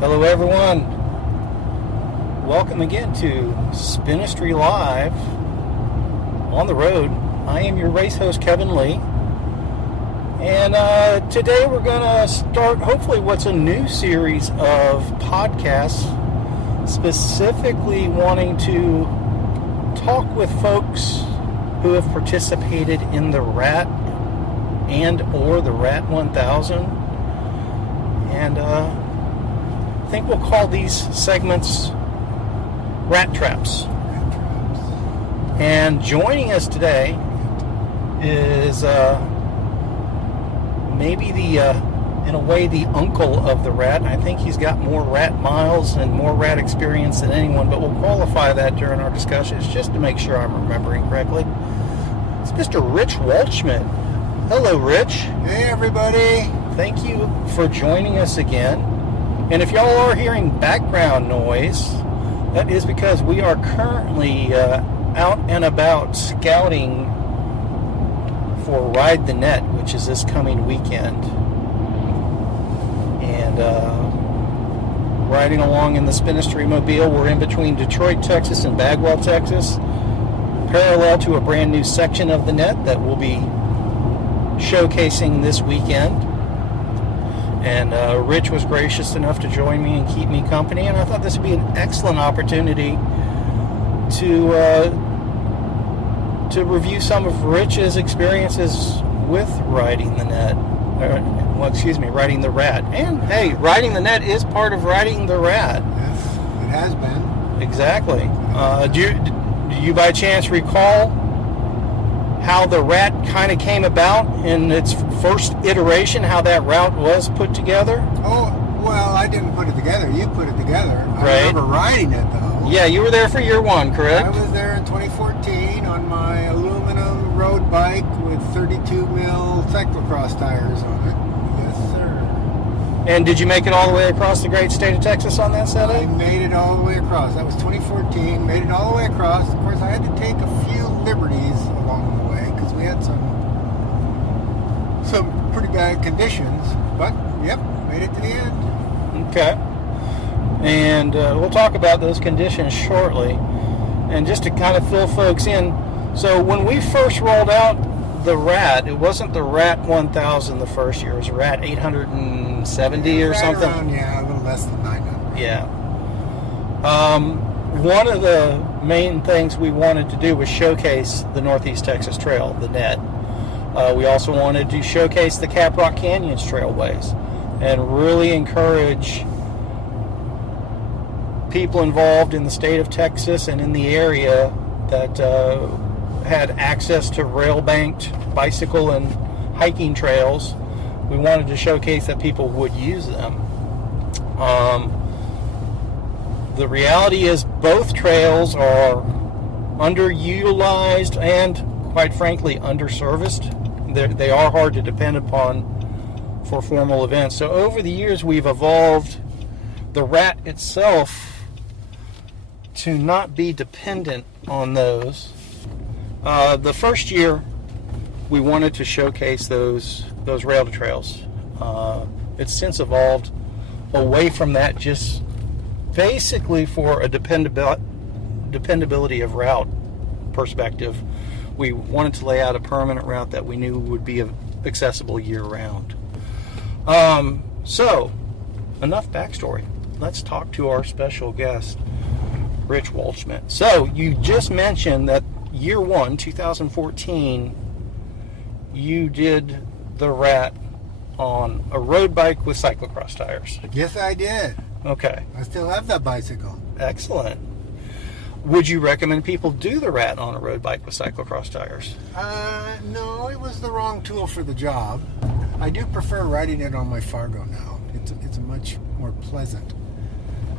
Hello everyone, welcome again to Spinistry Live on the road. I am your race host Kevin Lee, and today we're going to start hopefully what's a new series of podcasts, specifically wanting to talk with folks who have participated in the RAT and or the RAT 1000, and I think we'll call these segments Rat Traps. And joining us today is maybe in a way, the uncle of the rat. I think he's got more rat miles and more rat experience than anyone, but we'll qualify that during our discussions just to make sure I'm remembering correctly. It's Mr. Rich Waldschmidt. Hello, Rich. Hey, everybody. Thank you for joining us again. And if y'all are hearing background noise, that is because we are currently out and about scouting for Ride the NETT, which is this coming weekend. And riding along in the Spinistry mobile, we're in between Detroit, Texas and Bagwell, Texas, parallel to a brand new section of the NETT that we'll be showcasing this weekend. And Rich was gracious enough to join me and keep me company, and I thought this would be an excellent opportunity to review some of Rich's experiences with riding the NETT. Riding the RAT. And hey, riding the NETT is part of riding the RAT. Yes, it has been. Exactly. Do you by chance recall how the RAT kind of came about in its first iteration, how that route was put together? Oh, well, I didn't put it together. You put it together. I Right. remember riding it, though. Yeah, you were there for year one, correct? I was there in 2014 on my aluminum road bike with 32 mil cyclocross tires on it. Yes, sir. And did you make it all the way across the great state of Texas on that I setup? made it all the way across. That was 2014. Made it all the way across. Of course, I had to take a few liberties along the way because we had some pretty bad conditions. But, yep, made it to the end. Okay. And we'll talk about those conditions shortly. And just to kind of fill folks in, so when we first rolled out the RAT, it wasn't the RAT 1000 the first year. It was RAT 870 or Right something. around, yeah, a little less than 900. Yeah. One of the main things we wanted to do was showcase the Northeast Texas Trail, the NETT. We also wanted to showcase the Caprock Canyons trailways and really encourage people involved in the state of Texas and in the area that had access to rail-banked bicycle and hiking trails. We wanted to showcase that people would use them. The reality is both trails are underutilized and, quite frankly, underserviced. They are hard to depend upon for formal events. So over the years, we've evolved the RAT itself to not be dependent on those. The first year, we wanted to showcase those rail trails. It's since evolved away from that, just basically for a dependability of route perspective. We wanted to lay out a permanent route that we knew would be accessible year-round. So, enough backstory. Let's talk to our special guest, Rich Waldschmidt. So, you just mentioned that year one, 2014, you did the RAT on a road bike with cyclocross tires. Yes, I did. Okay. I still have that bicycle. Excellent. Would you recommend people do the RAT on a road bike with cyclocross tires? No, it was the wrong tool for the job. I do prefer riding it on my Fargo now. It's a much more pleasant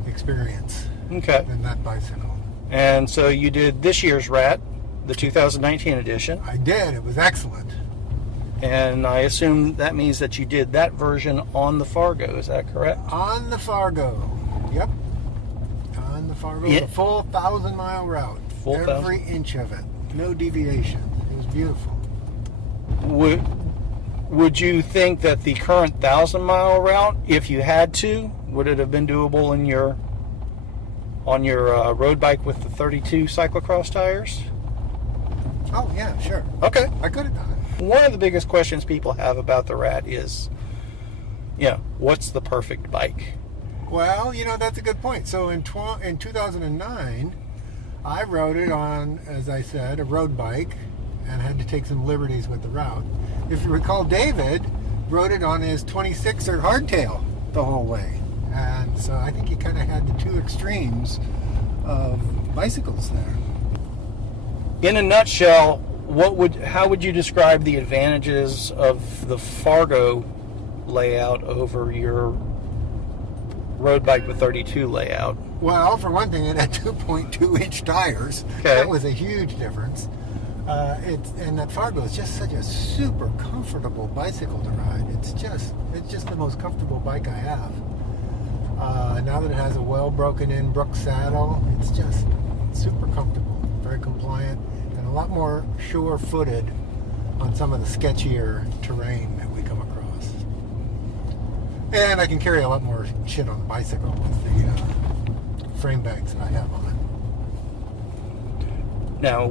experience than that bicycle. And so you did this year's RAT, the 2019 edition. I did. It was excellent. And I assume that means that you did that version on the Fargo. Is that correct? On the Fargo. Yep. On the Fargo. Yeah. The full 1,000-mile route. Every inch of it. No deviation. It was beautiful. Would you think that the current 1,000-mile route, if you had to, Would it have been doable in your road bike with the 32 cyclocross tires? Oh, yeah, sure. Okay. I could have done it. One of the biggest questions people have about the Rat is, what's the perfect bike? Well, that's a good point. So in 2009, I rode it on, as I said, a road bike and had to take some liberties with the route. If you recall, David rode it on his 26er hardtail the whole way. And so I think he kind of had the two extremes of bicycles there. In a nutshell, how would you describe the advantages of the Fargo layout over your road bike with 32 layout? Well, for one thing, it had 2.2-inch tires. Okay. That was a huge difference. And that Fargo is just such a super comfortable bicycle to ride. It's just the most comfortable bike I have. Now that it has a well broken in Brooks saddle, it's just super comfortable, very compliant, and a lot more sure-footed on some of the sketchier terrain that we come across. And I can carry a lot more shit on the bicycle with the frame bags that I have on it. Now,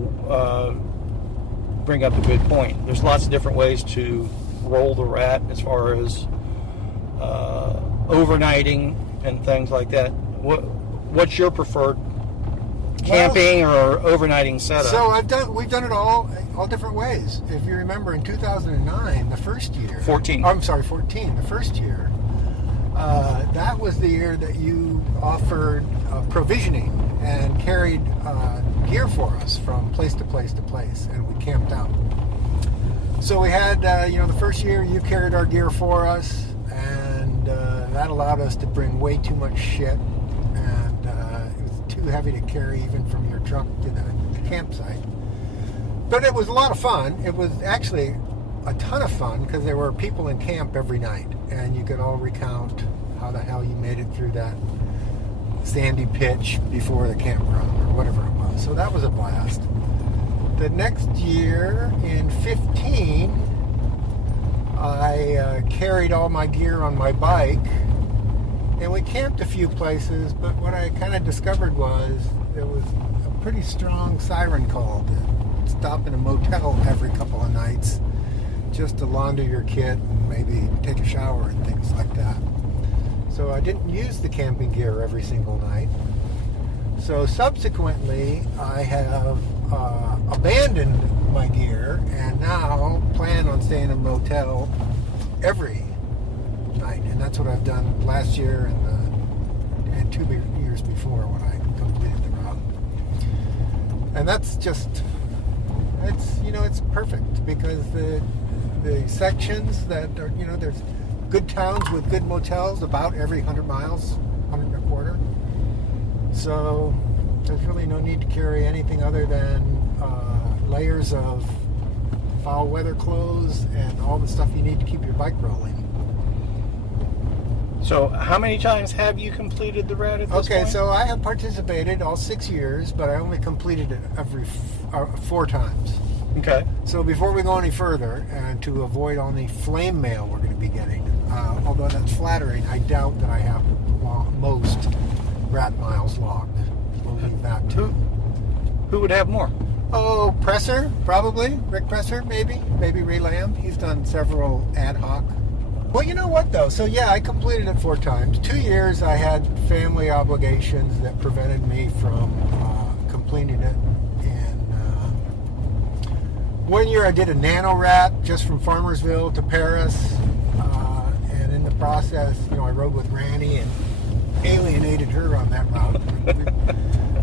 bring up a good point. There's lots of different ways to roll the Rat as far as overnighting and things like that. What's your preferred camping or overnighting setup? So we've done it all different ways. If you remember, in 2009, the first year. 14. I'm sorry, 14. The first year. That was the year that you offered provisioning and carried gear for us from place to place to place, and we camped out. So we had, the first year you carried our gear for us, and that allowed us to bring way too much shit, and it was too heavy to carry even from your truck to the campsite. But it was a lot of fun. It was actually a ton of fun because there were people in camp every night, and you could all recount how the hell you made it through that sandy pitch before the campground or whatever it was. So that was a blast. The next year, in 15, I carried all my gear on my bike, and we camped a few places, but what I kind of discovered was there was a pretty strong siren call to stop in a motel every couple of nights just to launder your kit and maybe take a shower and things like that. So I didn't use the camping gear every single night. So subsequently, I have abandoned my gear and now plan on staying in a motel every night. And that's what I've done last year and 2 years before when I completed the route. And that's just, it's perfect because the sections that are, there's good towns with good motels about every 100 miles, 100 and a quarter. So there's really no need to carry anything other than layers of foul weather clothes and all the stuff you need to keep your bike rolling. So how many times have you completed the Rat at this point? Okay, so I have participated all 6 years, but I only completed it every 4 times. Okay. So before we go any further, and to avoid all the flame mail we're going to be getting, although that's flattering, I doubt that I have most Rat miles logged. We'll leave that too. Who would have more? Oh, Presser, probably. Rick Presser, maybe. Maybe Ray Lamb. He's done several ad hoc. Well, you know what, though? So, yeah, I completed it 4 times. 2 years I had family obligations that prevented me from completing it. One year I did a nano rat just from Farmersville to Paris, and in the process, I rode with Granny and alienated her on that route.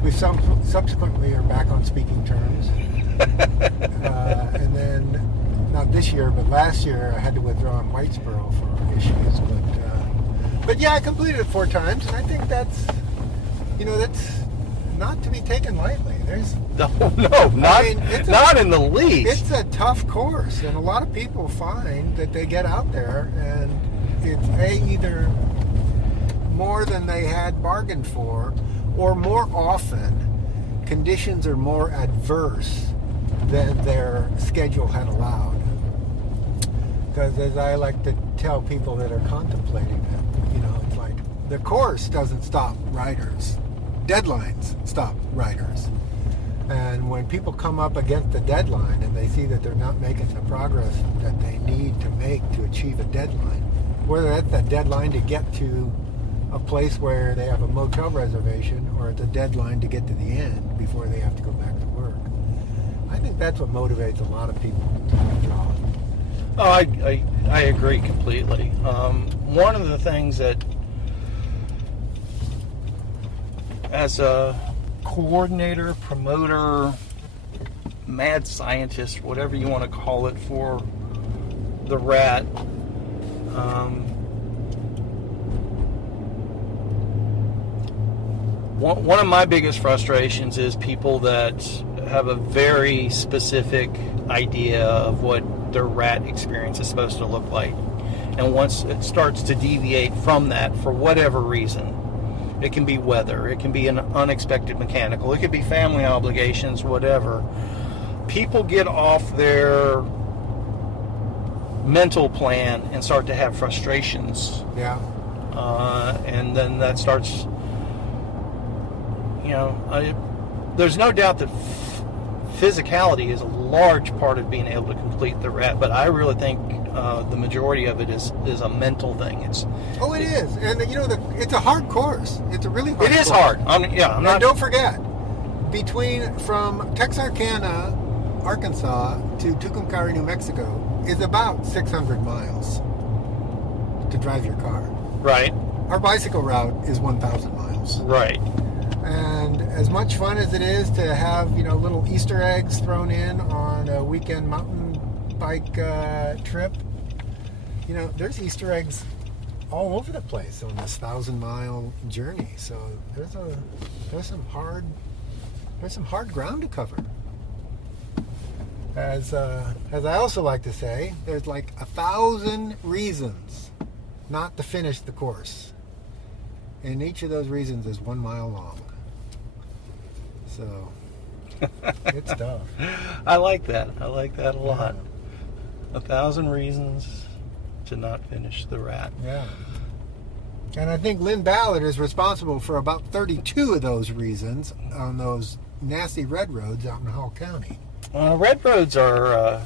We subsequently are back on speaking terms. And then, not this year, but last year I had to withdraw in Whitesboro for issues. But yeah, I completed it 4 times, and I think that's not to be taken lightly. Not in the least. It's a tough course, and a lot of people find that they get out there and it's either more than they had bargained for, or more often conditions are more adverse than their schedule had allowed. Because as I like to tell people that are contemplating it, it's like The course doesn't stop riders. Deadlines stop riders. And when people come up against the deadline and they see that they're not making the progress that they need to make to achieve a deadline, whether that's that deadline to get to a place where they have a motel reservation or it's a deadline to get to the end before they have to go back to work, I think that's what motivates a lot of people to the job. Oh, I agree completely. One of the things that, as a coordinator, promoter, mad scientist, whatever you want to call it, for the rat, one of my biggest frustrations is people that have a very specific idea of what their rat experience is supposed to look like. And once it starts to deviate from that for whatever reason, it can be weather, it can be an unexpected mechanical, it could be family obligations, whatever. People get off their mental plan and start to have frustrations. Yeah. And then that starts, there's no doubt that physicality is a large part of being able to complete the rat, but I really think the majority of it is a mental thing. It is, and it's a hard course. It's a really hard. It is course. hard. And don't forget, from Texarkana, Arkansas to Tucumcari, New Mexico, is about 600 miles to drive your car. Right. Our bicycle route is 1,000 miles. Right. And as much fun as it is to have little Easter eggs thrown in on a weekend mountain bike trip, there's Easter eggs all over the place on this 1,000-mile journey. So there's some hard ground to cover. As I also like to say, there's like 1,000 reasons not to finish the course, and each of those reasons is 1 mile long. So it's tough. I like that. I like that a lot. 1,000 reasons to not finish the rat. Yeah. And I think Lynn Ballard is responsible for about 32 of those reasons on those nasty red roads out in Hall County. Red roads are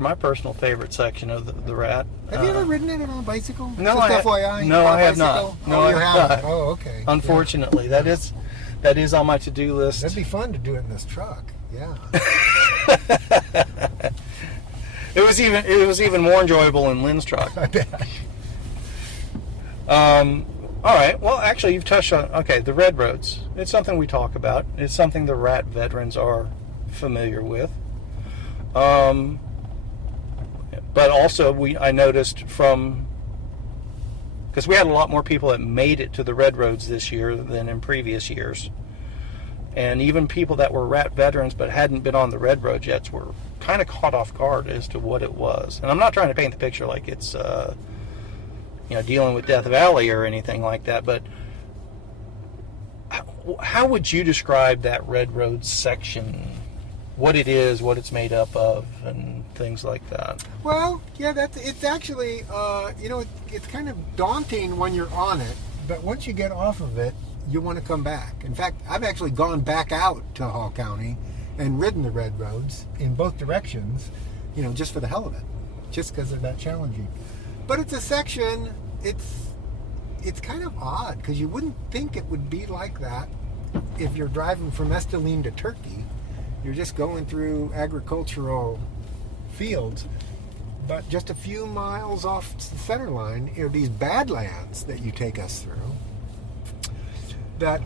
my personal favorite section of the rat. Have you ever ridden it on a bicycle? No, Just FYI. No, I have bicycle? not. No, you I haven't. have not. Oh, okay. Unfortunately, that is on my to-do list. That'd be fun to do it in this truck. Yeah. It was even more enjoyable in Lynn's truck. I bet. All right. Well, actually, you've touched on the red roads. It's something we talk about. It's something the rat veterans are familiar with. But also I noticed because we had a lot more people that made it to the red roads this year than in previous years. And even people that were rat veterans but hadn't been on the red roads yet were kind of caught off guard as to what it was. And I'm not trying to paint the picture like it's dealing with Death Valley or anything like that, but how would you describe that red road section? What it is, what it's made up of, and things like that. Well, yeah, it's actually, it's kind of daunting when you're on it, but once you get off of it, you want to come back. In fact, I've actually gone back out to Hall County and ridden the red roads in both directions, just for the hell of it, just because they're that challenging. But it's a section, it's kind of odd, because you wouldn't think it would be like that if you're driving from Estillene to Turkey. You're just going through agricultural fields, but just a few miles off the center line are these badlands that you take us through that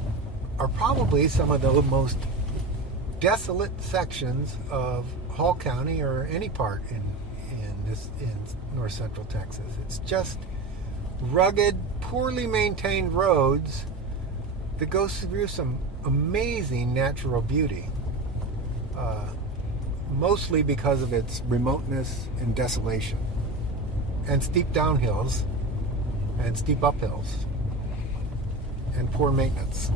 are probably some of the most desolate sections of Hall County or any part in north central Texas. It's just rugged, poorly maintained roads that goes through some amazing natural beauty. Mostly because of its remoteness and desolation, and steep downhills and steep uphills and poor maintenance.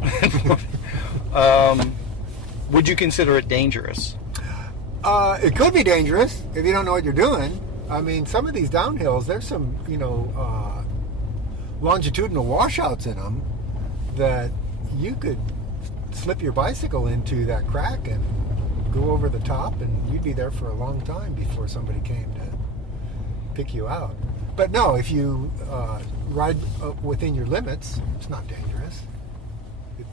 Would you consider it dangerous? It could be dangerous if you don't know what you're doing. I mean, some of these downhills, there's some, longitudinal washouts in them that you could slip your bicycle into that crack and go over the top, and you'd be there for a long time before somebody came to pick you out. But no, if you ride within your limits, it's not dangerous. It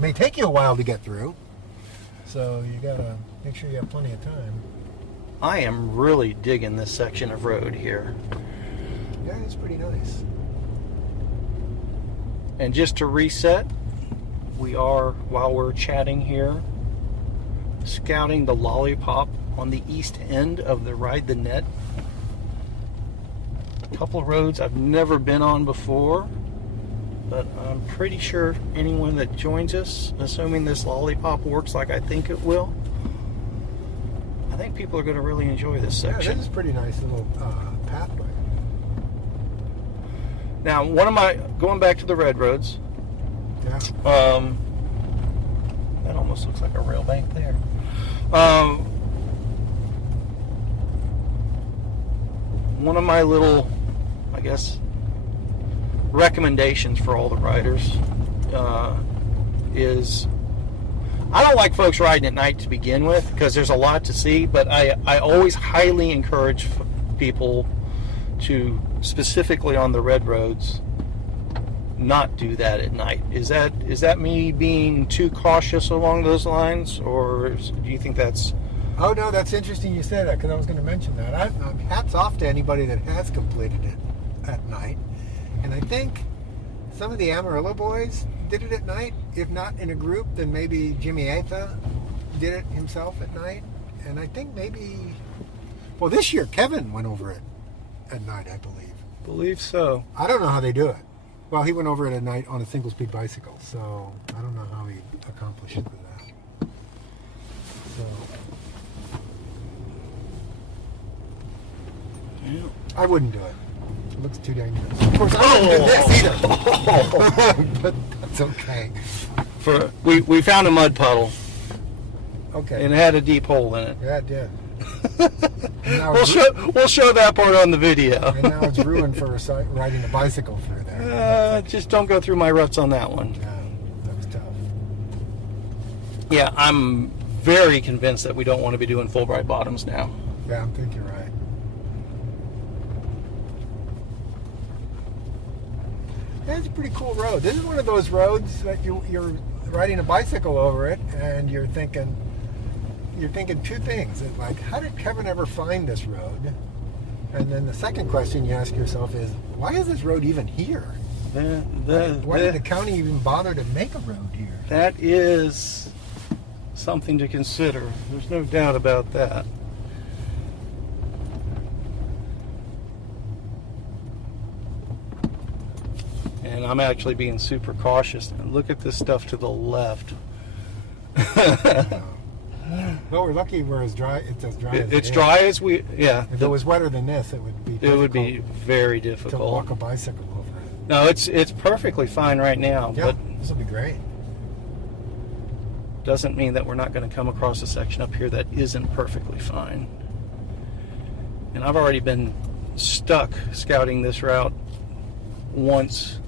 may take you a while to get through, so you gotta make sure you have plenty of time. I am really digging this section of road here. Yeah, it's pretty nice. And just to reset, we are, while we're chatting here, scouting the lollipop on the east end of the Ride the NETT. A couple of roads I've never been on before, but I'm pretty sure anyone that joins us, assuming this lollipop works like I think it will, I think people are going to really enjoy this section. Yeah, this is a pretty nice little pathway. Now, going back to the red roads, Yeah. that almost looks like a rail bank there. One of my little, I guess, recommendations for all the riders is, I don't like folks riding at night to begin with because there's a lot to see, but I always highly encourage people to, specifically on the red roads, not do that at night. Is that me being too cautious along those lines, or do you think that's... Oh no, that's interesting you said that, because I was going to mention that. Hats off to anybody that has completed it at night. And I think some of the Amarillo boys did it at night. If not in a group, then maybe Jimmy Atha did it himself at night. And I think maybe, well, this year Kevin went over it at night, I believe. Believe so. I don't know how they do it. Well, he went over it at night on a single-speed bicycle, so I don't know how he accomplished that. So... Yeah. I wouldn't do it. It looks too dangerous. Of course, I wouldn't do this either. But that's okay. We found a mud puddle. Okay. And it had a deep hole in it. Yeah, it did. We'll show that part on the video. And now it's ruined for riding a bicycle through there. Just don't go through my ruts on that one. Yeah, that was tough. Yeah, I'm very convinced that we don't want to be doing Fulbright bottoms now. Yeah, I think you're right. That's a pretty cool road. This is one of those roads that you're riding a bicycle over it, and you're thinking two things. It's like, how did Kevin ever find this road? And then the second question you ask yourself is, why is this road even here? Why did the county even bother to make a road here? That is something to consider. There's no doubt about that. And I'm actually being super cautious. And look at this stuff to the left. Well, we're lucky we're as dry. It's as dry. It's dry as we. Yeah. If it was wetter than this, it would be. It would be very difficult to walk a bicycle over it. No, it's perfectly fine right now. Yeah, but this will be great. Doesn't mean that we're not going to come across a section up here that isn't perfectly fine. And I've already been stuck scouting this route once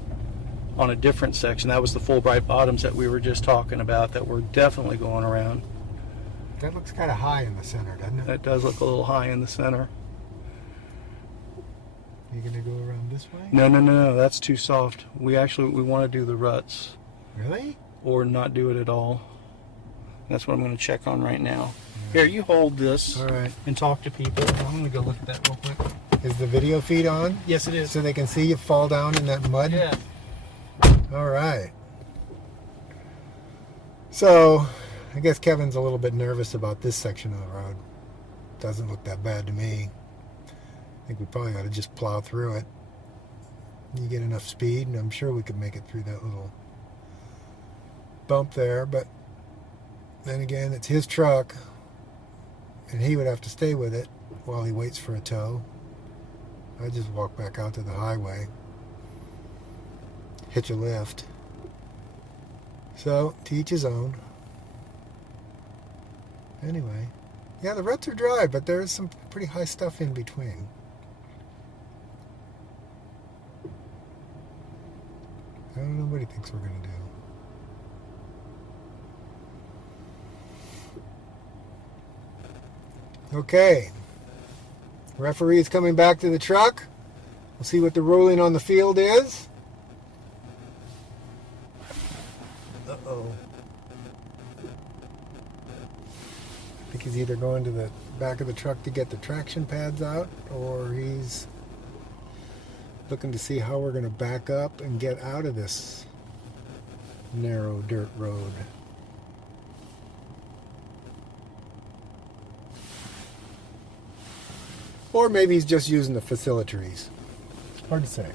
on a different section. That was the Fulbright bottoms that we were just talking about that we're definitely going around. That looks kind of high in the center, doesn't it? That does look a little high in the center. You going to go around this way? No, that's too soft. We want to do the ruts. Really? Or not do it at all. That's what I'm going to check on right now. Yeah. Here, you hold this. All right. And talk to people. I'm going to go look at that real quick. Is the video feed on? Yes, it is. So they can see you fall down in that mud? Yeah. All right. So, I guess Kevin's a little bit nervous about this section of the road. Doesn't look that bad to me. I think we probably ought to just plow through it. You get enough speed, and I'm sure we could make it through that little bump there, but then again, it's his truck, and he would have to stay with it while he waits for a tow. I just walk back out to the highway, hitch a lift. So, to each his own. Anyway, yeah, the ruts are dry, but there's some pretty high stuff in between. what he thinks we're going to do. Okay. Referee's coming back to the truck. We'll see what the ruling on the field is. Uh-oh. I think he's either going to the back of the truck to get the traction pads out, or he's looking to see how we're going to back up and get out of this narrow dirt road. Or maybe he's just using the facilities. Hard to say.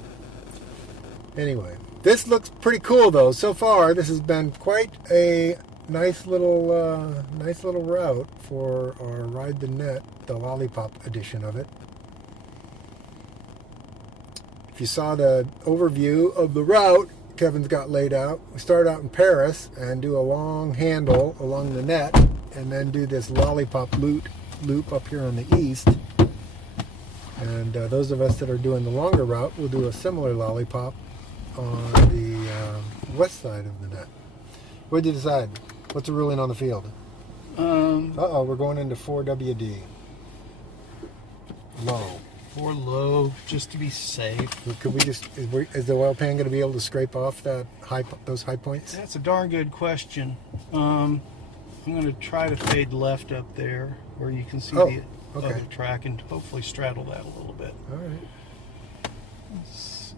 Anyway, this looks pretty cool though. So far, this has been quite a nice little route for our Ride the NETT, the lollipop edition of it. If you saw the overview of the route Kevin's got laid out, we start out in Paris and do a long handle along the net, and then do this lollipop loop up here on the east. And those of us that are doing the longer route will do a similar lollipop on the west side of the net. What did you decide? What's the ruling on the field? Uh-oh, we're going into 4WD. Low. 4 low, just to be safe. Could we just, is the oil pan going to be able to scrape off those high points? That's a darn good question. I'm going to try to fade left up there where you can see the other track and hopefully straddle that a little bit. All right. Let's see.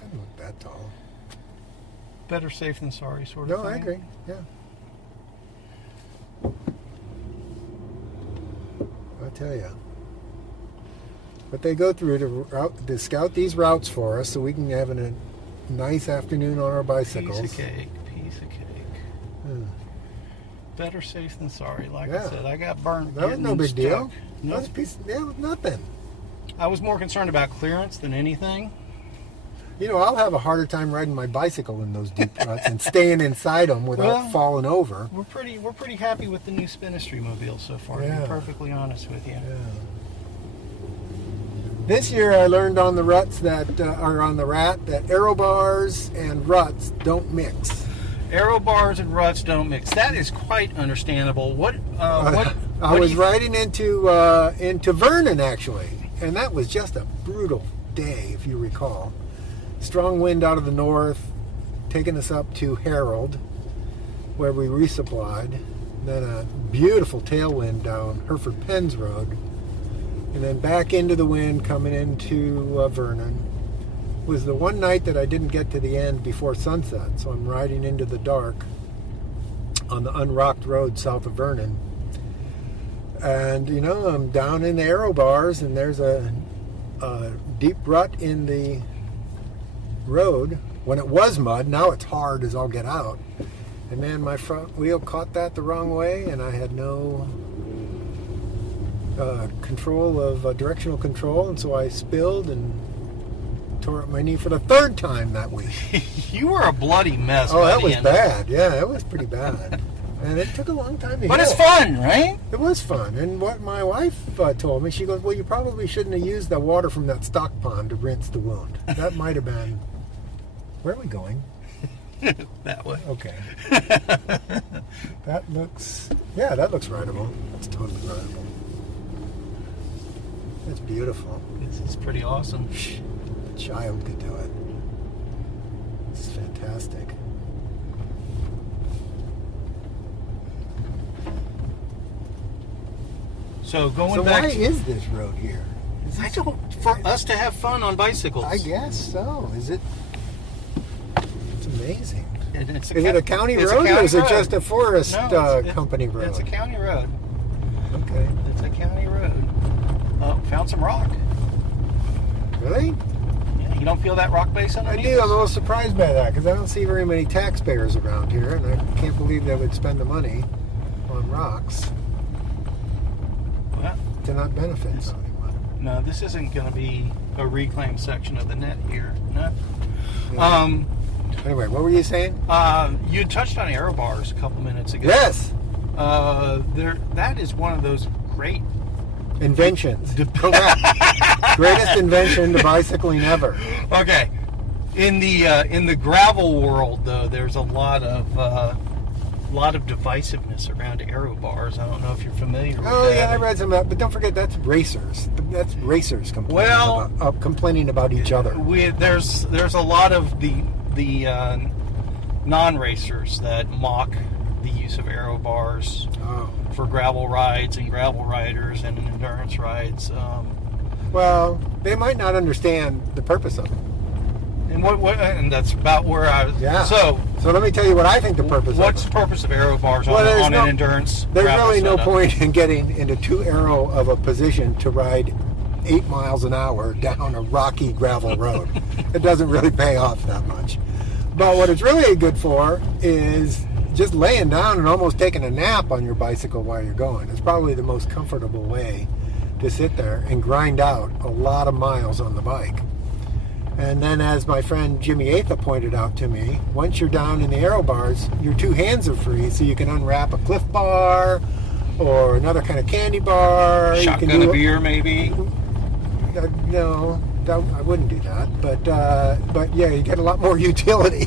Doesn't look that tall. Better safe than sorry, sort of No, thing. I agree. Yeah. I tell you. But they go through to scout these routes for us so we can have a nice afternoon on our bicycles. Piece of cake. Better safe than sorry. Like I said, I got burnt. That was no big deal. No. That was nothing. I was more concerned about clearance than anything. You know, I'll have a harder time riding my bicycle in those deep ruts and staying inside them without falling over. We're pretty happy with the new Spinistry mobile so far, to be perfectly honest with you. Yeah. This year I learned on the ruts that are on the rat that aero bars and ruts don't mix. Aero bars and ruts don't mix. That is quite understandable. I was riding into Vernon actually, and that was just a brutal day, if you recall. Strong wind out of the north, taking us up to Harold, where we resupplied. Then a beautiful tailwind down Hereford Penns Road, and then back into the wind coming into Vernon. It was the one night that I didn't get to the end before sunset, so I'm riding into the dark on the unrocked road south of Vernon. And, you know, I'm down in the aero bars, and there's a deep rut in the road. When it was mud, now it's hard as all get out. And man, my front wheel caught that the wrong way, and I had no control of directional control, and so I spilled and tore up my knee for the third time that week. You were a bloody mess. Oh, that was bad. Yeah, it was pretty bad. And it took a long time to heal. But it's fun, right? It was fun. And what my wife told me, she goes, well, you probably shouldn't have used the water from that stock pond to rinse the wound. That might have been... Where are we going? That way. Okay. That looks rideable. That's totally rideable. That's beautiful. It's pretty awesome. A child could do it. This is fantastic. So back. Why is this road here? For us to have fun on bicycles. I guess so. Is it? It's amazing. Is it a county road or is it just a forest company road? It's a county road. Okay. It's a county road. Oh, found some rock. Really? Yeah, you don't feel that rock base underneath? I do. I'm a little surprised by that because I don't see very many taxpayers around here, and I can't believe they would spend the money on rocks to not benefit anyone. No, this isn't going to be a reclaimed section of the net here. No. Yeah. Anyway, what were you saying? You touched on aero bars a couple minutes ago. Yes. That is one of those great inventions. Correct. Greatest invention to bicycling ever. Okay. In the gravel world, though, there's a lot of divisiveness around aero bars. I don't know if you're familiar with that. Oh yeah, I read some of that, but don't forget that's racers. That's racers complaining about each other. There's a lot of the non-racers that mock the use of aero bars for gravel rides and gravel riders and endurance rides. Well, they might not understand the purpose of it. And that's about where I was. Yeah. So let me tell you what I think the purpose what's of the purpose of aero bars on an endurance? There's really no setup? point in getting into too aero of a position to ride 8 miles an hour down a rocky gravel road. It doesn't really pay off that much. But what it's really good for is just laying down and almost taking a nap on your bicycle while you're going. It's probably the most comfortable way to sit there and grind out a lot of miles on the bike. And then, as my friend Jimmy Atha pointed out to me, once you're down in the aero bars, your 2 hands are free, so you can unwrap a Cliff Bar or another kind of candy bar. Shotgun you can do a beer, maybe. No, I wouldn't do that. But yeah, you get a lot more utility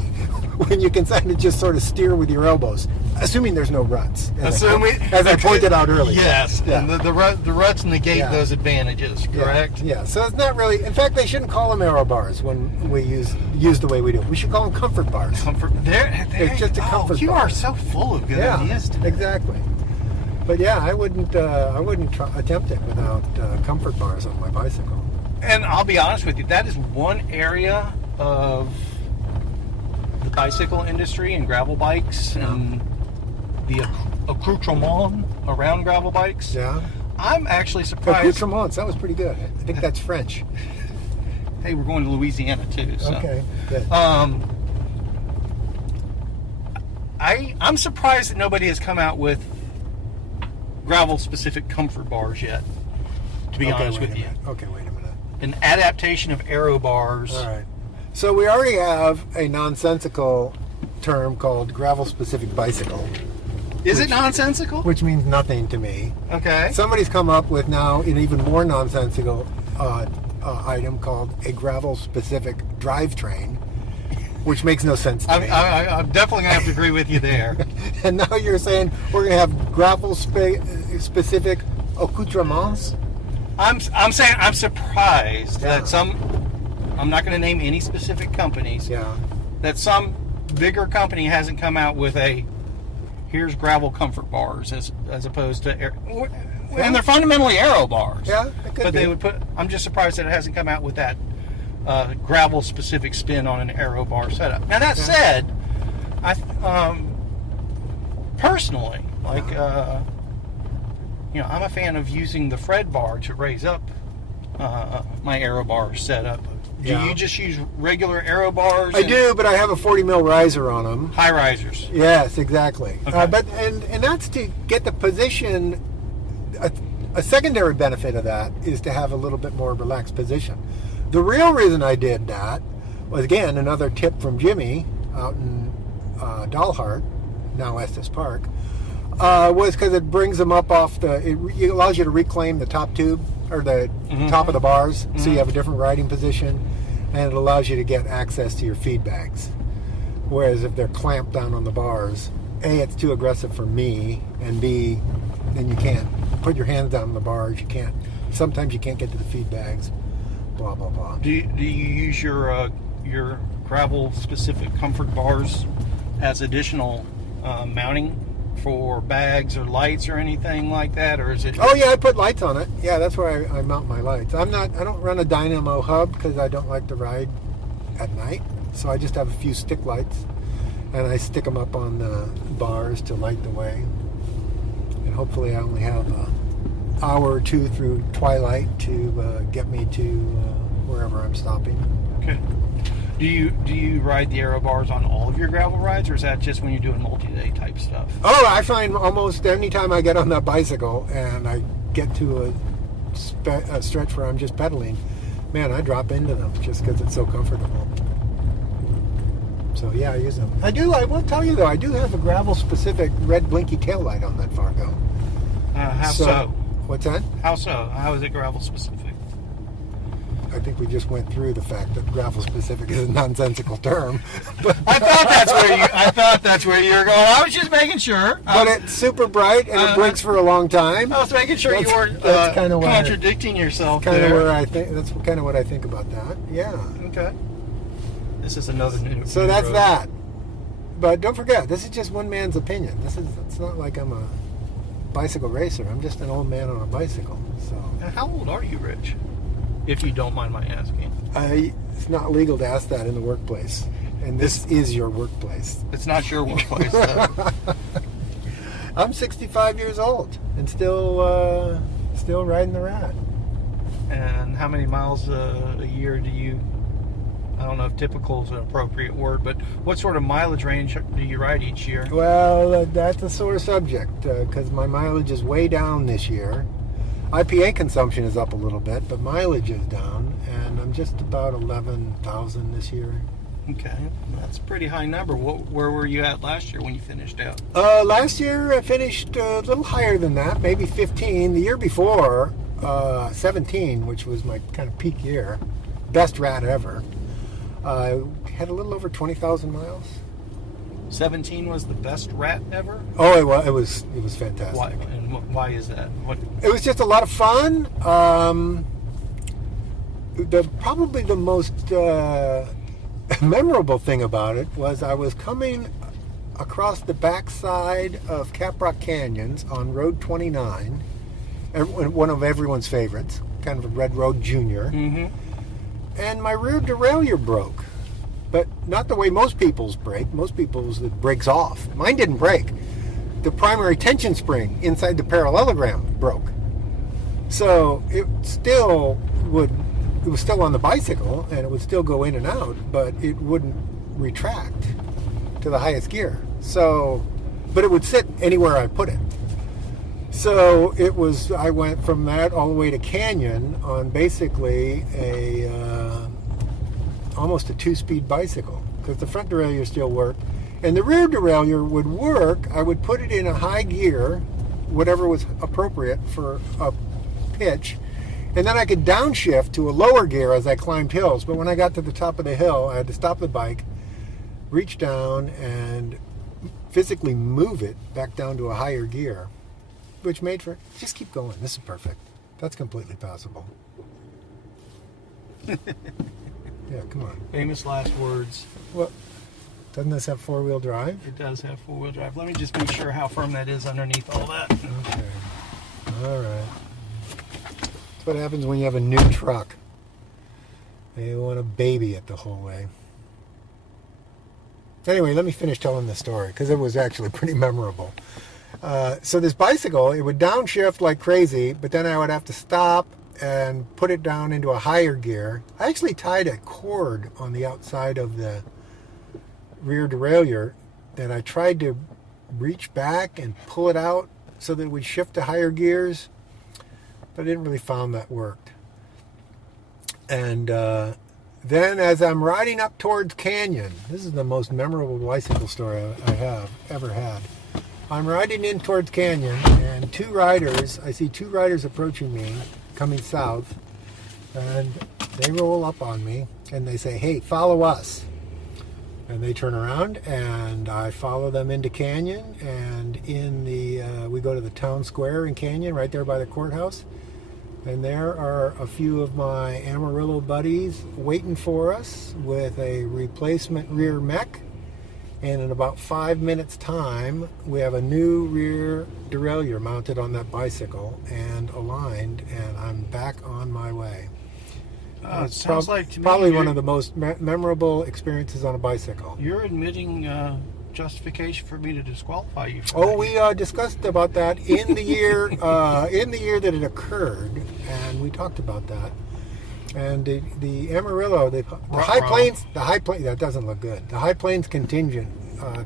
when you can kind of just sort of steer with your elbows, assuming there's no ruts. As I pointed out earlier. Yes, yeah. And the ruts negate those advantages, correct? Yeah. So it's not really. In fact, they shouldn't call them aero bars when we use the way we do. We should call them comfort bars. It's just a comfort bar. You are so full of good ideas today. Exactly. But yeah, I wouldn't attempt it without comfort bars on my bicycle. And I'll be honest with you, that is one area of the bicycle industry and gravel bikes and the accoutrement around gravel bikes. Yeah. I'm actually surprised. Accoutrements, that was pretty good. I think that's French. Hey, we're going to Louisiana too. So. Okay, good. I'm surprised that nobody has come out with gravel-specific comfort bars yet, to be honest with you. Okay, wait a minute. An adaptation of aero bars. All right. So we already have a nonsensical term called gravel-specific bicycle. Is it nonsensical? Which means nothing to me. Okay. Somebody's come up with now an even more nonsensical item called a gravel-specific drivetrain, which makes no sense to me. I'm definitely going to have to agree with you there. And now you're saying we're going to have gravel-specific accoutrements? I'm saying I'm surprised that some, I'm not going to name any specific companies, that some bigger company hasn't come out with here's gravel comfort bars as opposed to and they're fundamentally aero bars. Yeah, it could but be. they would I'm just surprised that it hasn't come out with that gravel specific spin on an aero bar setup. Now that said, I personally I'm a fan of using the Fred bar to raise up my aero bar setup. Do you just use regular aero bars? I do, but I have a 40 mil riser on them. High risers. Yes, exactly. Okay. But that's to get the position. A secondary benefit of that is to have a little bit more relaxed position. The real reason I did that was, again, another tip from Jimmy out in Dalhart, now Estes Park, was because it brings them up off it allows you to reclaim the top tube or the top of the bars, so you have a different riding position, and it allows you to get access to your feed bags. Whereas if they're clamped down on the bars, A, it's too aggressive for me, and B, then you can't put your hands down on the bars. Sometimes you can't get to the feed bags. Blah blah blah. Do you use your gravel specific comfort bars as additional mounting for bags or lights or anything like that, or is it? Oh yeah, I put lights on it. Yeah, that's where I mount my lights. I don't run a dynamo hub because I don't like to ride at night. So I just have a few stick lights, and I stick them up on the bars to light the way. And hopefully, I only have an hour or two through twilight to get me to wherever I'm stopping. Okay. Do you ride the aero bars on all of your gravel rides, or is that just when you're doing multi-day type stuff? Oh, I find almost any time I get on that bicycle and I get to a stretch where I'm just pedaling, man, I drop into them just because it's so comfortable. So yeah, I use them. I will tell you though, I do have a gravel-specific red blinky taillight on that Fargo. How so? What's that? How so? How is it gravel-specific? I think we just went through the fact that gravel specific is a nonsensical term. But I thought that's where you were going. I was just making sure. But it's super bright and it blinks for a long time. I was making sure you weren't contradicting yourself. Kind of where I think that's kind of what I think about that. Yeah. Okay. This is another new. So that's road. That. But don't forget, this is just one man's opinion. It's not like I'm a bicycle racer. I'm just an old man on a bicycle. So. And how old are you, Rich? If you don't mind my asking. It's not legal to ask that in the workplace. And this is your workplace. It's not your workplace, though. I'm 65 years old and still riding the rat. And how many miles a year do you, I don't know if typical is an appropriate word, but what sort of mileage range do you ride each year? Well, that's a sore subject because my mileage is way down this year. IPA consumption is up a little bit, but mileage is down, and I'm just about 11,000 this year. Okay, that's a pretty high number. Where were you at last year when you finished out? Last year I finished a little higher than that, maybe 15. The year before, 17, which was my kind of peak year, best rat ever. I had a little over 20,000 miles. 17 was the best rat ever? Oh, it was fantastic. Why? And why is that? It was just a lot of fun. Probably the most memorable thing about it was I was coming across the backside of Caprock Canyons on Road 29, one of everyone's favorites, kind of a Red Road Junior, and my rear derailleur broke. But not the way most people's break. Most people's, it breaks off. Mine didn't break. The primary tension spring inside the parallelogram broke. So it was still on the bicycle, and it would still go in and out, but it wouldn't retract to the highest gear. So, but it would sit anywhere I put it. So I went from that all the way to Canyon on basically almost a 2-speed bicycle, because the front derailleur still worked, and the rear derailleur would work. I would put it in a high gear, whatever was appropriate for a pitch, and then I could downshift to a lower gear as I climbed hills. But when I got to the top of the hill, I had to stop the bike, reach down, and physically move it back down to a higher gear, which made for, just keep going, this is perfect. That's completely passable. Yeah, come on. Famous last words. What? Doesn't this have 4-wheel drive? It does have 4-wheel drive. Let me just make sure how firm that is underneath all that. Okay. All right. That's what happens when you have a new truck. You want to baby it the whole way. Anyway, let me finish telling the story, because it was actually pretty memorable. So this bicycle, it would downshift like crazy, but then I would have to stop and put it down into a higher gear. I actually tied a cord on the outside of the rear derailleur that I tried to reach back and pull it out so that it would shift to higher gears, but I didn't really find that worked. And then as I'm riding up towards Canyon, this is the most memorable bicycle story I have ever had. I'm riding in towards Canyon, and I see two riders approaching me, coming south, and they roll up on me, and they say, "Hey, follow us." And they turn around, and I follow them into Canyon, and we go to the town square in Canyon, right there by the courthouse, and there are a few of my Amarillo buddies waiting for us with a replacement rear mech. And in about 5 minutes' time, we have a new rear derailleur mounted on that bicycle and aligned, and I'm back on my way. It sounds like to me probably one of the most memorable experiences on a bicycle. You're admitting justification for me to disqualify you. We discussed about that in the year that it occurred, and we talked about that. And the Amarillo, the High Plains, that doesn't look good. The High Plains contingent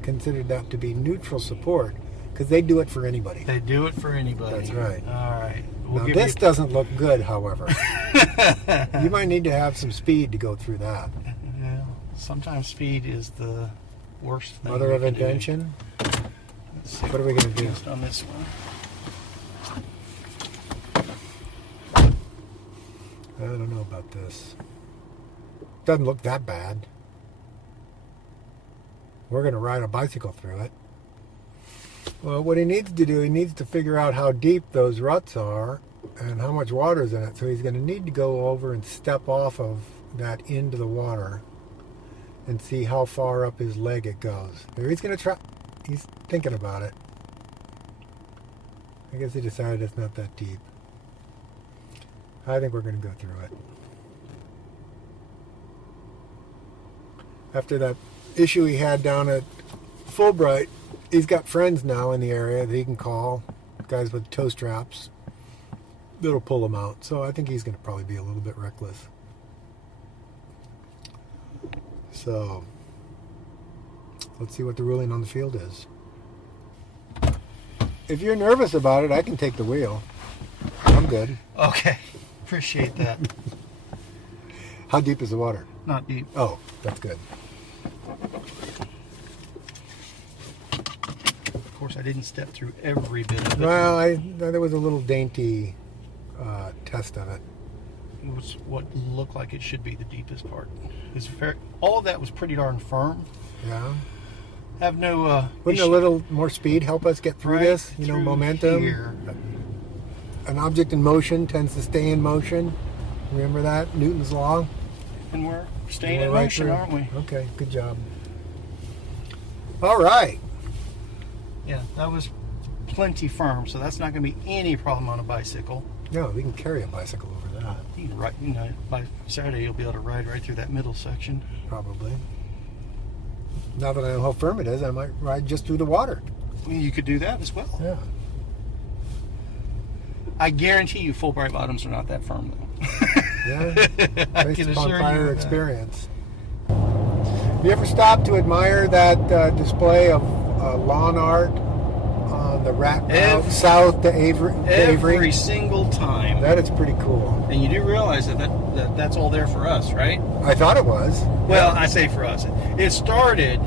considered that to be neutral support because they do it for anybody. They do it for anybody. That's right. All right. Now, this doesn't look good, however. You might need to have some speed to go through that. Yeah. Sometimes speed is the worst thing. Mother of invention. What are we going to do? On this one. I don't know about this. Doesn't look that bad. We're going to ride a bicycle through it. Well, what he needs to do, he needs to figure out how deep those ruts are and how much water's in it. So he's going to need to go over and step off of that into the water and see how far up his leg it goes. Here he's going to try. He's thinking about it. I guess he decided it's not that deep. I think we're going to go through it. After that issue he had down at Fulbright, he's got friends now in the area that he can call, guys with tow straps that'll pull him out. So I think he's going to probably be a little bit reckless. So let's see what the ruling on the field is. If you're nervous about it, I can take the wheel. I'm good. Okay. Appreciate that. How deep is the water? Not deep. Oh, that's good. Of course, I didn't step through every bit of it. Well, there was a little dainty test of it. It was what looked like it should be the deepest part. It's all of that was pretty darn firm. Yeah. Have no. Wouldn't a little more speed help us get through this? You know, through momentum. here. An object in motion tends to stay in motion. Remember that? Newton's law? And we're staying We're in right motion, through. aren't we? Okay, good job. All right. Yeah, that was plenty firm, so that's not going to be any problem on a bicycle. No, we can carry a bicycle over that. You can ride, by Saturday you'll be able to ride right through that middle section. Probably. Now that I know how firm it is, I might ride just through the water. You could do that as well. Yeah. I guarantee you Fulbright bottoms are not that firm, though. Yeah. I Based can upon assure prior you that. experience. You ever stop to admire that display of lawn art on the rat route south to Avery? Every single time. That is pretty cool. And you do realize that's all there for us, right? I thought it was. Well, I say for us. It started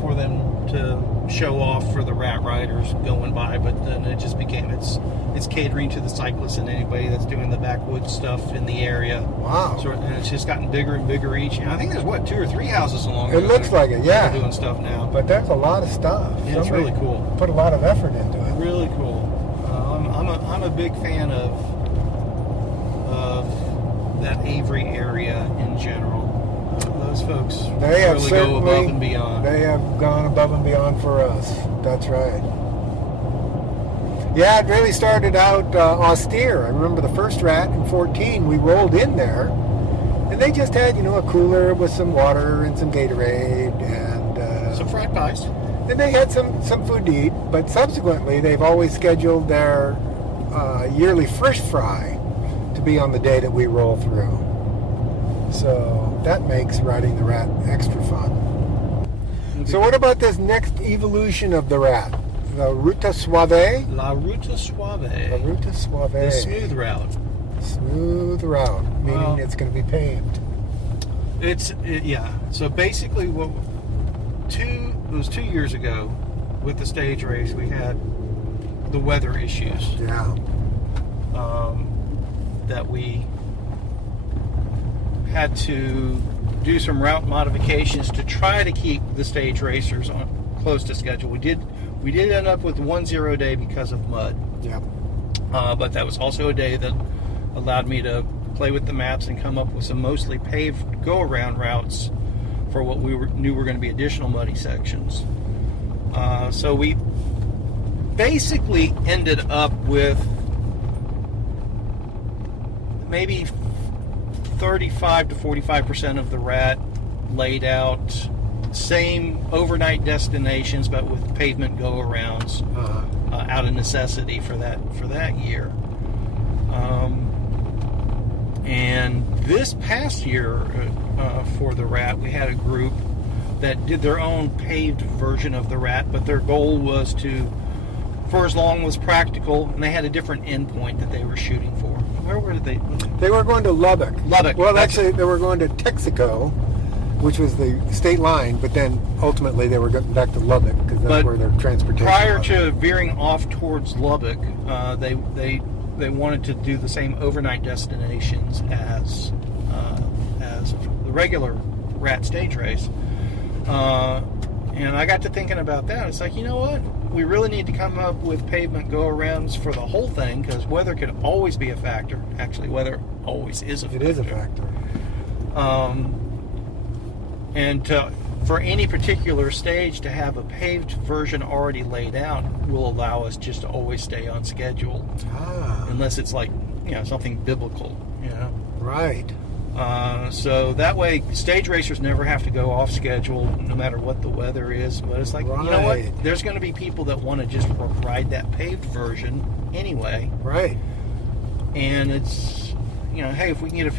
for them to show off for the rat riders going by, but then it just became it's catering to the cyclists and anybody that's doing the backwoods stuff in the area. Wow. So, and it's just gotten bigger and bigger each. And I think there's 2 or 3 houses along It looks like it, yeah. doing stuff now. But there's a lot of stuff. Yeah, it's really cool. Put a lot of effort into it. Really cool. I'm a big fan of that Avery area in general. Those folks They have really go above certainly and beyond. They have gone above and beyond for us. That's right. Yeah, it really started out austere. I remember the first rat in 14, we rolled in there, and they just had, a cooler with some water and some Gatorade and Some fried pies. and they had some food to eat. But subsequently, they've always scheduled their yearly fish fry to be on the day that we roll through. So that makes riding the rat extra fun. So what about this next evolution of the rat? The Ruta Suave? La Ruta Suave. The Ruta Suave. The smooth route. Smooth route, meaning Well, it's going to be paved. Yeah. So basically, it was 2 years ago with the stage race, we had the weather issues. Yeah. That we had to do some route modifications to try to keep the stage racers on close to schedule. We did end up with 1 0 day because of mud. Yeah. But that was also a day that allowed me to play with the maps and come up with some mostly paved go-around routes for what we knew were going to be additional muddy sections. So we basically ended up with maybe 35 to 45% of the rat laid out, same overnight destinations, but with pavement go-arounds out of necessity for that year. And this past year for the rat, we had a group that did their own paved version of the rat, but their goal was to, for as long as practical, and they had a different endpoint that they were shooting for. Where did they? They were going to Lubbock. Lubbock. Well, actually, they were going to Texaco, which was the state line, but then ultimately they were going back to Lubbock because that's where their transportation Prior was. to veering off towards Lubbock, they they wanted to do the same overnight destinations as the regular rat stage race. And I got to thinking about that. It's like, you know what? We really need to come up with pavement go-arounds for the whole thing, because weather could always be a factor. Actually, weather always is a factor. It is a factor. For any particular stage to have a paved version already laid out will allow us just to always stay on schedule. Unless it's like, something biblical, Right. So that way, stage racers never have to go off schedule, no matter what the weather is. But it's like, you know what? There's going to be people that want to just ride that paved version anyway. Right. And it's, hey, if we can get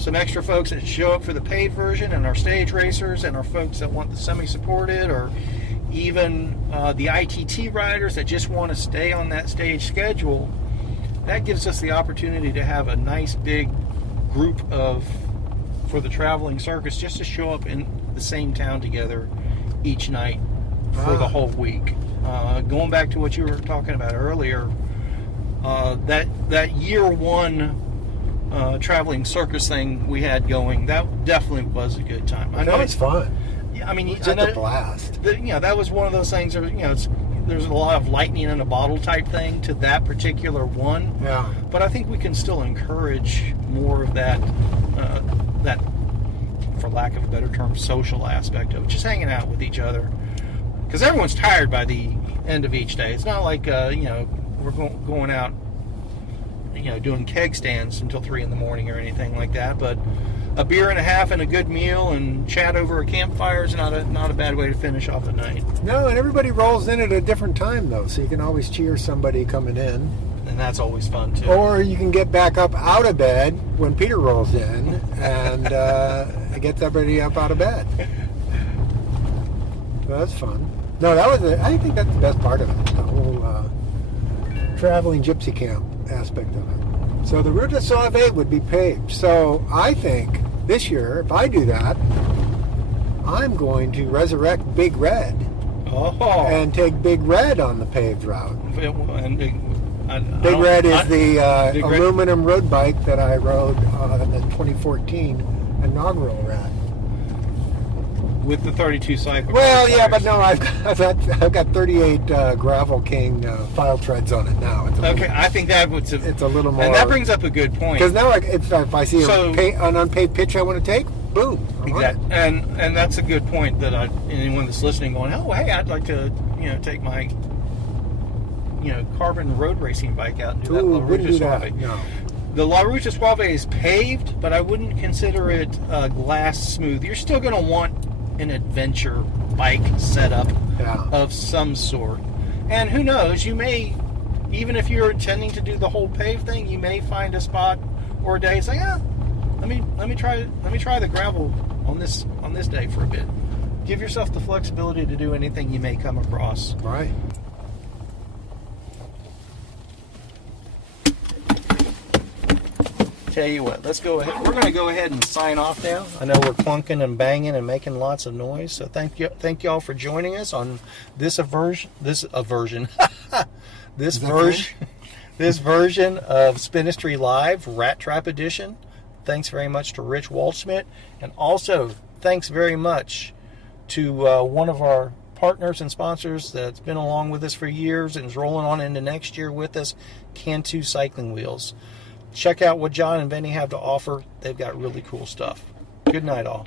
some extra folks that show up for the paved version, and our stage racers, and our folks that want the semi-supported, or even the ITT riders that just want to stay on that stage schedule, that gives us the opportunity to have a nice big group for the traveling circus just to show up in the same town together each night for the whole week. Going back to what you were talking about earlier, that year one traveling circus thing we had going, that definitely was a good time. That was fun. Yeah, I mean, It's a blast. That was one of those things where, there's a lot of lightning in a bottle type thing to that particular one. Yeah. But I think we can still encourage more of that, for lack of a better term, social aspect of it, just hanging out with each other. Because everyone's tired by the end of each day. It's not like, we're going out, doing keg stands until 3 in the morning or anything like that. But a beer and a half and a good meal and chat over a campfire is not a bad way to finish off the night. No, and everybody rolls in at a different time, though, so you can always cheer somebody coming in. And that's always fun, too. Or you can get back up out of bed when Peter rolls in and gets everybody up out of bed. So that's fun. No, I think that's the best part of it, the whole traveling gypsy camp aspect of it. So the Route de Sauve would be paved. So I think this year, if I do that, I'm going to resurrect Big Red and take Big Red on the paved route. Big Red is the aluminum road bike that I rode in the 2014 inaugural rat. With the 32 cycle. Well, yeah, but no, I've got 38 Gravel King file treads on it now. I think that would. It's a little more. And that brings up a good point. Because now, if I see an unpaved pitch I want to take, boom. Exactly. And that's a good point that anyone that's listening going, oh, hey, I'd like to take my carbon road racing bike out and do that La Route de Sauve. No. The La Route de Sauve is paved, but I wouldn't consider it glass smooth. You're still going to want an adventure bike setup of some sort. And who knows, you may, even if you're intending to do the whole paved thing, you may find a spot or a day say, let me try the gravel on this day for a bit. Give yourself the flexibility to do anything you may come across. Right. Tell you what, let's go ahead. We're going to go ahead and sign off now. I know we're clunking and banging and making lots of noise, so thank y'all for joining us on this version of Spinistry Live Rat Trap Edition. Thanks very much to Rich Waldschmidt, and also thanks very much to one of our partners and sponsors that's been along with us for years and is rolling on into next year with us, Cantu Cycling Wheels. Check out what John and Benny have to offer. They've got really cool stuff. Good night, all.